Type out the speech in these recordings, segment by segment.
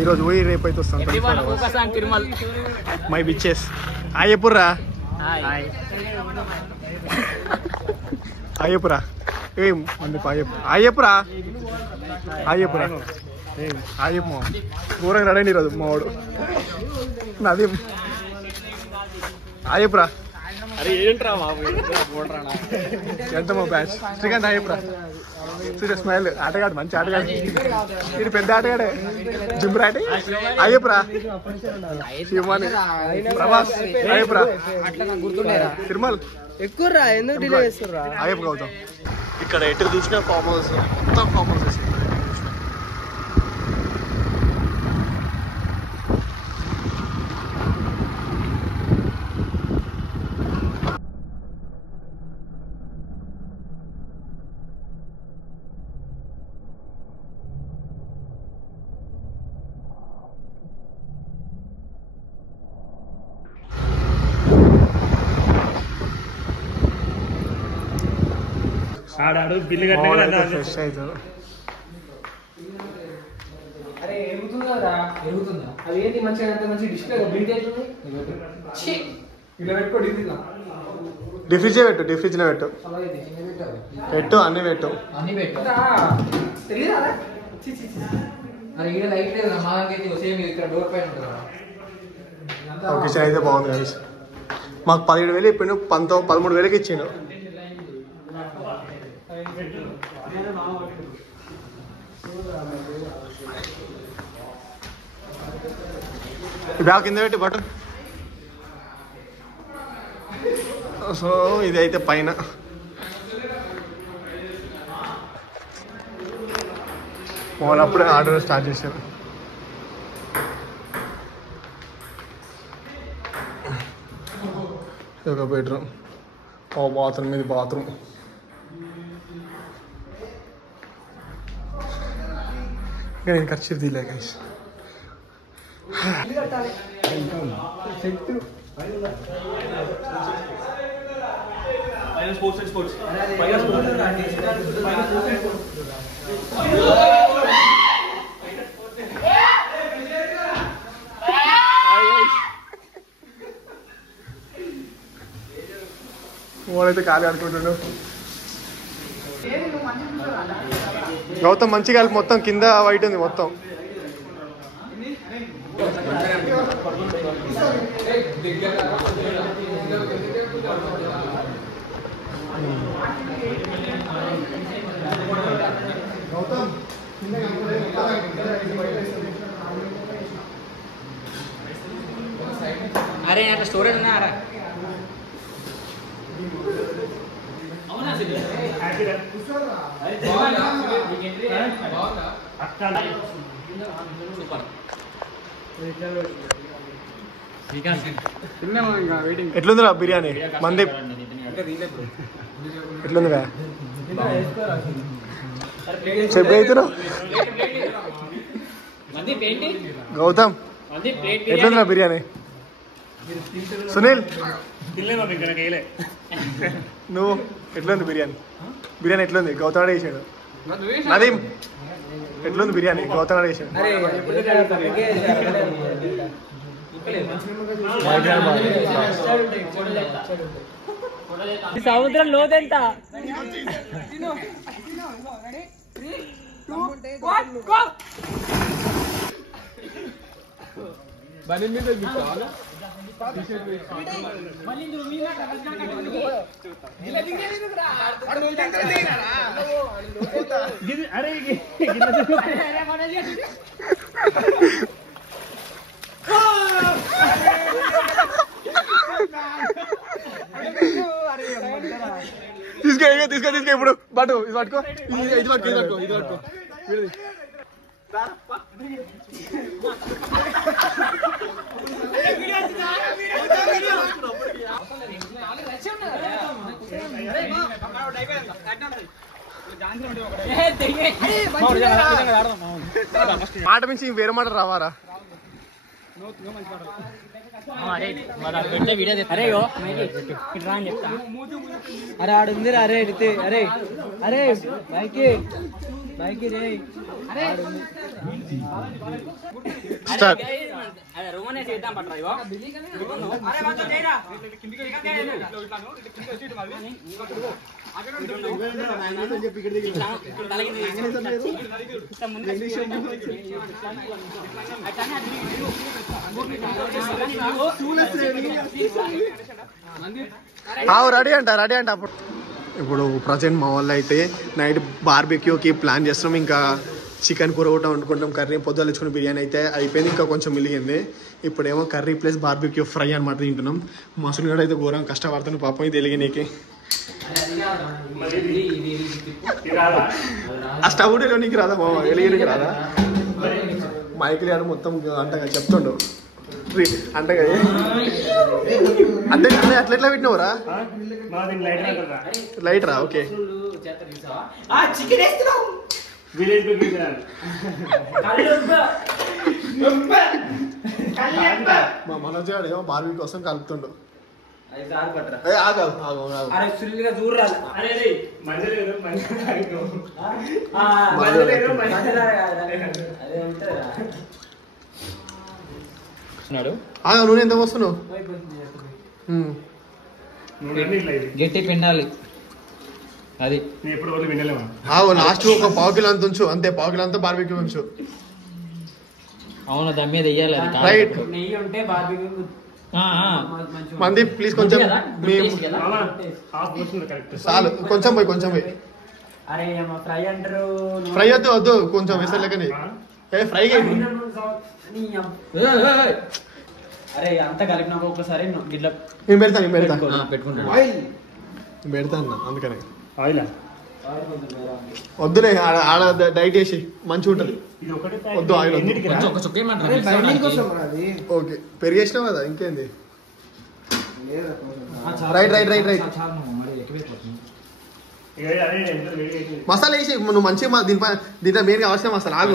ఈరోజు పోయి రేపు అయితే వస్తాం. మై బిచ్చెస్ అయ్యపుర్రా అయ్యపురా ఏం మంది అయ్యపురా అయ్యపురా అయ్యప్ప ఘోరంగా నడండి ఈరోజు మావాడు నాది అయ్యపురా ఎంత మా బ్యాచ్ శ్రీకాంత్ అయ్యపురా సీరియస్ స్మైల్ ఆటగాడు మంచి ఆటగాడు ఇది పెద్ద ఆటగాడే జిమ్రాటి అయ్యపురా శివాని ప్రభాస్ అయ్యపురా తిరుమల్ ఎక్కువ ఎందుకు డిలే చేస్తుర్రా అయ్యప్ప గౌతమ్. ఇక్కడ ఎటు చూసినా ఫామ్ హౌస్ మొత్తం ఫామ్ హౌసెస్. ఆడాడు బిల్లు ఫ్రెష్ అవుతాడు. అరే ఎరుగుతుందా ఎరుగుతుందా అది ఏంటి మంచిగా అంత మంచి డిస్ప్లే బిల్డ్ అవుతుంది ఇలా పెట్టుకో డిఫ్రిజ్ పెట్టు డిఫ్రిజ్ లో పెట్టు పెట్టు అన్ని పెట్టు అన్ని పెట్టు తెలియదా అరే ఈడ లైట్ లేదు మా దగ్గర సేమ్ ఇక్కడ డోర్ పైన ఉంటుంది. కిచెన్ అయితే బాగుంది గైస్. మాకు 17,000 ఇప్పిండు 13,000కి ఇచ్చిండు. బ్యాగ్ కింద పెట్టి బటన్. సో ఇది అయితే పైన వాళ్ళప్పుడే ఆర్డర్ స్టార్ట్ చేశారు. ఒక బెడ్రూమ్ ఓ బాత్రూమ్ ఇది బాత్రూమ్. ఇంకా నేను ఖర్చు తీయలే గైస్. వాడైతే ఖాళీ ఆడుకుంటుండు. గౌతమ్ మంచిగా కలిపి మొత్తం కింద వైట్ ఉంది మొత్తం. అరే అట్లా స్టోరేజ్ ఉన్నారా ఎట్లుందిరా బిర్యానీ మంది ఎట్లుందిరా చెప్పు అవుతున్నావు గౌతమ్ ఎట్లుందిరా బిర్యానీ సునీల్ నువ్వు ఎట్లుంది బిర్యానీ బిర్యానీ ఎట్లుంది గౌతమ్ అడే చేశాడు నదీం ఎట్లుంది బిర్యానీ గౌతమ్ అడే చేశాడు సముద్రం లోతెంత బని మీద తీసుకో ఇప్పుడు బటు ఇది పట్టుకో ఇది పట్టుకో ఇది పట్టుకో మాట మించి వేరే మాట రావారా అరే ఆడుందిరా అరే ఎడితే అరే అరే బైకి బైకి రే అరే స్టార్ట్. రెడీ అంట అప్పుడు. ఇప్పుడు ప్రజెంట్ మా వాళ్ళు అయితే నైట్ బార్బెక్యూకి ప్లాన్ చేస్తున్నాం. ఇంకా చికెన్ కూర కూడా వండుకుంటాం, కర్రీ పొద్దులు తెచ్చుకున్న బిర్యానీ అయితే అయిపోయింది, ఇంకా కొంచెం మిగిలింది. ఇప్పుడేమో కర్రీ ప్లస్ బార్బెక్యూ ఫ్రై అనమాట తింటున్నాం. మసలు కూడా అయితే ఘోరం కష్టపడుతుంది పాపం ఇది వెలిగినీకి. ఆ స్టవ్ నీకు రాదా మా వెలిగినకి రాదా? మైకిల్ గారు మొత్తం అంటగా చెప్తుండు అంటగా అంటే అట్లా ఎట్లా పెట్టినవురా? లైట్ రా. ఓకే మా మనోజ్ గారు ఏమో బార్బీ కోసం కలుపుతుండు. నూనె ఎంత వస్తున్నావు? గట్టి పిండాలి అది. లాస్ట్ ఒక పావు కిలో అంత ఉంచు, అంతే. పావు కిలో అంతా బార్బెక్యూ ఉంచు. అవును, దాని మీద వెయ్యాలి. రైట్. నెయ్యి ఉంటే బార్బెక్యూ. మంది ప్లీజ్ కొంచెం చాలు, కొంచెం పోయి కొంచెం పోయి. ఫ్రై వద్దు కొంచెం వేసారు లెక్కని. ఫ్రై అరే అంతా కలిపినాక ఒకసారి నేను పెడతాను అందుకనే వద్దులే. ఆడ డైట్ వేసి మంచిగా ఉంటది. వద్దు ఆయిల్ ఓకే. పెరిగేసినావు కదా ఇంకేంది. Right right right right. Masala వేసి నువ్వు మంచిగా దీంట్లో మెయిన్ కావాల్సిన మసాలా ఆగు.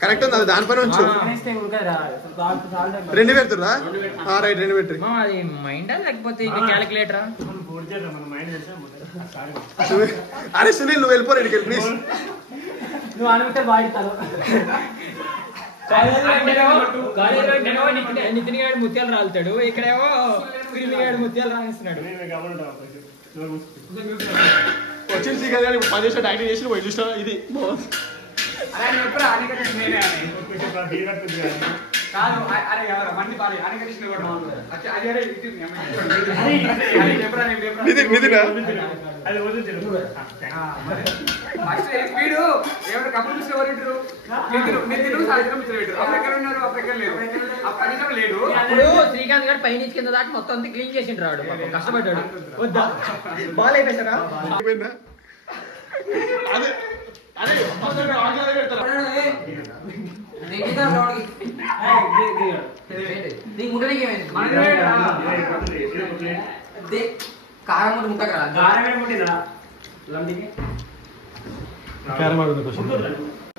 కరెక్ట్ ఉంది, అది దానిపైన ఉంచు. 2 పెడుతురా? రైట్ 2 పెట్టు. అరే సునీల్ నువ్వు వెళ్ళిపో రెడ్డికి ప్లీజ్. నువ్వు అనుకుంటే బాగుతావు. నితిన్ గారు ముత్యాలు రాలుతాడు, ఇక్కడేమో గారు ముత్యాలు రానిస్తున్నాడు. వచ్చేసి పని చేసిన డైట్ చేసి పోయి చూసినా ఇది శ్రీకాంత్ గారు పైన కింద దాకా మొత్తం క్లీన్ చేసి రాడు, కష్టపడ్డాడు. వద్దా బాల్ అయిపోయారా?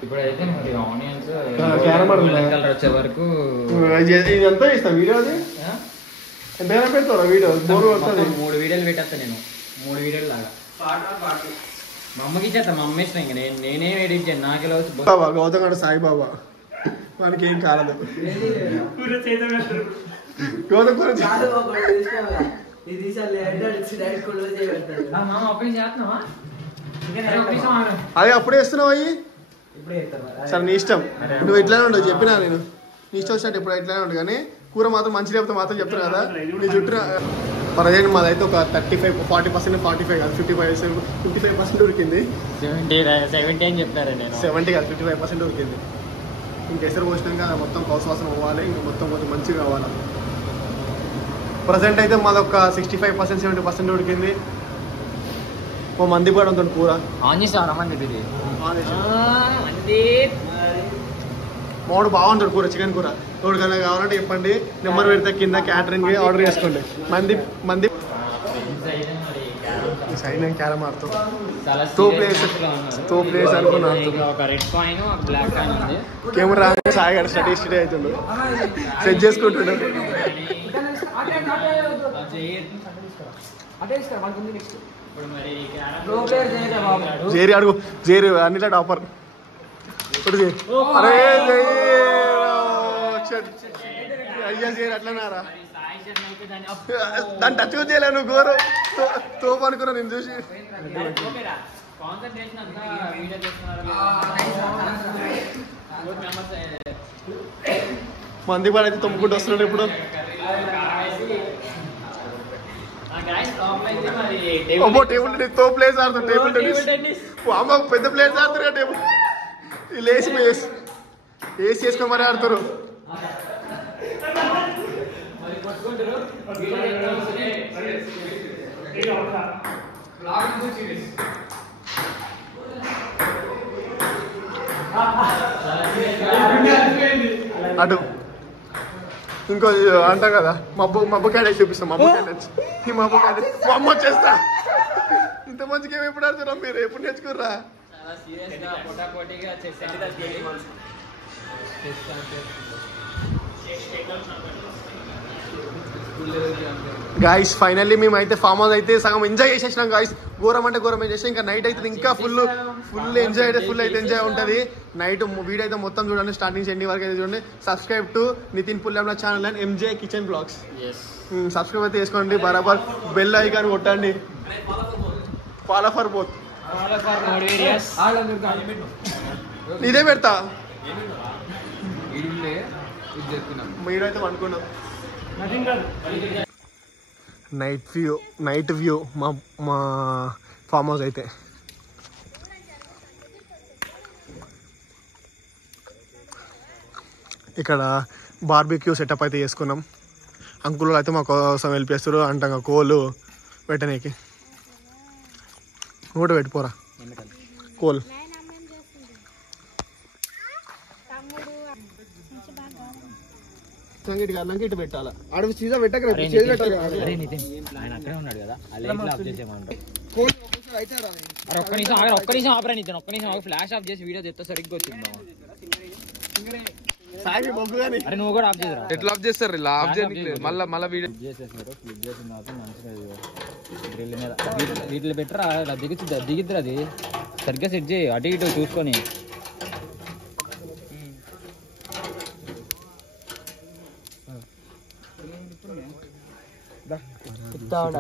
ఇప్పుడైతే మరి ఆనియన్స్ కలర్ వచ్చే వరకు ఇదంతా ఇస్తా. వీడియో అది ఎంతైనా పెడతారా? వీడియో 3 వీడియోలు పెట్టేస్తా నేను. 3 వీడియోలు లాగా మా అమ్మకి ఇచ్చేస్తా. మా అమ్మ ఇష్టం. ఇంక నేనే ఎడిట్ చేయను, నాకే బాబా గౌతమ్ గారు సాయిబాబా మనకి ఏం కాలదు. గౌతమ్ గారు అది అప్పుడే వేస్తున్నావు అయ్యి. సరే నీ ఇష్టం, నువ్వు ఎట్లనే ఉండవు చెప్పినా నేను. నీ ఇష్టం వచ్చినట్టు ఎప్పుడు ఎట్లనే ఉండదు, కానీ కూర మాత్రం మంచి లేకపోతే మాత్రం చెప్తాను కదా. నీ చుట్టూ ప్రజెంట్ మాదైతే ఒక 35-40%, 45 కాదు 55% ఉరికింది. 70 అని చెప్తారా? నేను 70 కాదు 55% ఉరికింది. ఇంకెసరు పోసినాక మొత్తం కౌసవాసన పోవాలి, ఇంకా మొత్తం కొంచెం మంచిగా కావాలి. ప్రజెంట్ అయితే మాది ఒక 65%, 70% ఉడికింది. మా మంది కూడా ఉంటుంది కూర. ఆన్ చేసావా? మంది మాడు బాగుంటుంది కూర, చికెన్ కూర. ఎవరికైనా కావాలంటే చెప్పండి, నెంబర్ పెడితే కింద క్యాటరింగ్ ఆర్డర్ చేసుకోండి. మంది సైడ్ నేను క్యారమ్ ఆడుతాం తో ప్లేస్ అనుకున్నా ఒక రెడ్ కాయిన్ ఒక బ్లాక్ కాయిన్ ఉంది. కెమెరా సాయిగాడు స్టడీ అవుతుండు సెట్ చేసుకుంటుండు. జేరి అడుగు జేరి అన్నిట్లో టాపర్. అరే అయ్యా జేరి అట్లన్నారా దాన్ని టచ్ చేయలే నువ్వు గోరు తోపు అనుకున్నా నేను చూసి. మంది పడైతే తొమ్ముకుంటూ వస్తున్నాడు ఇప్పుడు. టేబుల్ టెన్నిస్ తో ప్లేస్ ఆడుతారు. టేబుల్ టెన్నిస్ అమ్మ పెద్ద ప్లేస్ ఆడుతారు. టేబుల్ లేచి ఏసి వేసుకొని మరి ఆడుతారు. అటు ఇంకో అంటాం కదా మబ్బు క్యాండేజ్ చూపిస్తాం. మబ్బు క్యాండేజ్ ఈ మబ్బు క్యాండేజ్ అమ్మ వచ్చేస్తా. ఇంత మంచి గేమ్ ఎప్పుడు ఆడుతున్నా మీరు? ఎప్పుడు నేర్చుకుర్రా? గాయస్ ఫైనల్లీ మేమైతే ఫామ్ హౌస్ అయితే సగం ఎంజాయ్ చేసేసినాం గాయస్. ఘోరం అంటే ఘోరం చేసాం. ఇంకా నైట్ అయితే ఇంకా ఫుల్ ఎంజాయ్ అయితే ఫుల్ అయితే ఎంజాయ్ ఉంటుంది. నైట్ వీడియో అయితే మొత్తం చూడండి, స్టార్టింగ్ నుంచి ఎండింగ్ వరకు అయితే చూడండి. Subscribe to Nitin Pullemla channel and MJ kitchen blogs. Subscribe అయితే చేసుకోండి, బరాబర్ బెల్ ఐకాన్ కొట్టండి. Follow for both. ఇదే పెడతా మీరైతే అనుకున్నాం. నైట్ వ్యూ మా ఫామ్ హౌస్ అయితే. ఇక్కడ బార్బిక్యూ సెటప్ అయితే చేసుకున్నాం. అంకుల్ అయితే మా కోసం హెల్ప్ చేస్తారు అంట కోళ్ళు పెట్టనీకి. Note పెట్టిపోరా coal. ఇటు పెట్టాలా? అడుగు సీదా పెట్టక ఒక్క నిమిషం ఆపరా నితిన్, ఒక్క నిమిషం ఫ్లాష్ ఆఫ్ చేసి వీడియో చెప్తా సరిగ్గా వచ్చింది. అరే నువ్వు కూడా ఆఫ్ చేసిరా? ఎట్లా ఆఫ్ చేస్తారు? ఇలా ఆఫ్ చేయలేదు. మళ్ళీ వీడియో చేసేసారు. ఫ్లిప్ చేసిన తర్వాత మంచిగా గ్రిల్ మీద వీటిలో పెట్టరా దిగిద్దిరా. అది సరిగ్గా సెట్ చేయి, అటు ఇటు చూసుకొని.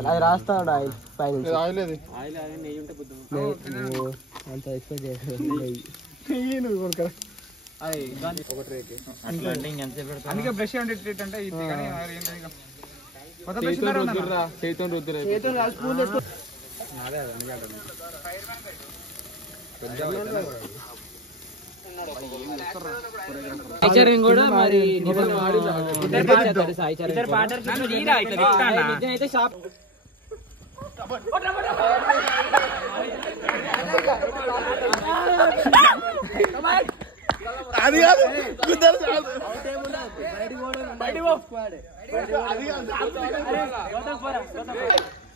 అది రాస్తా ఆయిల్ అంత ఎక్స్పెక్ట్ అందుకే బ్రష్ అంటే సాయిచరణ్ కూడా మరి అయితే షాప్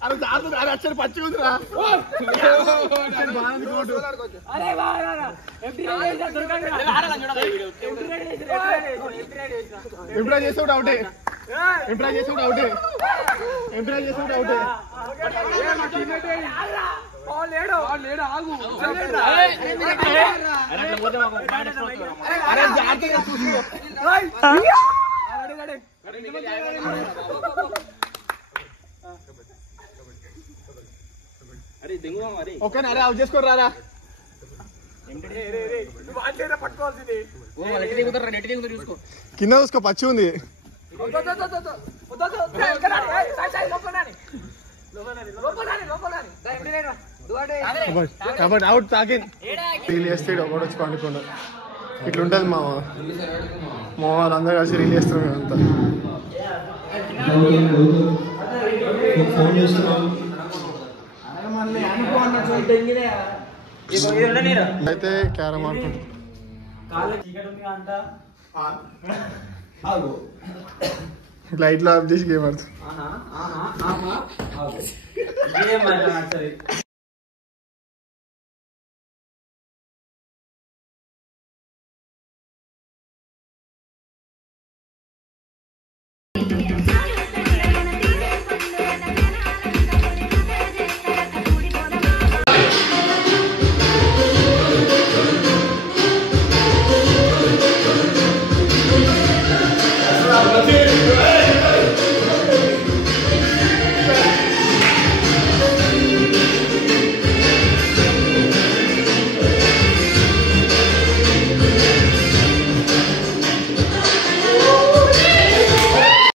అది కాదు అరే అచ్చడి పచ్చి ఉందిరా. ఎంప్లాయ్ చేసేవాడు అవుటే. ఎంప్లాయ్ చేసేవాడు అవుటే. ఎంప్లాయ్ చేసేవాడు అవుటే. ఓకేనా? అరే అవుట్ చేసుకోరు రారా. కింద చూసుకో పచ్చి ఉంది. కాబట్టి అవుట్ తాకింది. రీల్ చేస్తే ఒకటి వచ్చి పండుకున్నా. ఇట్లుంటది మా వాళ్ళందరూ కలిసి రీల్ చేస్తున్నాం అంతా. అయితే క్యారమ్ ఆడుకుంటాం. లైట్లు ఆఫ్ చేసి గేమ్ ఆడుతుంది. గేమ్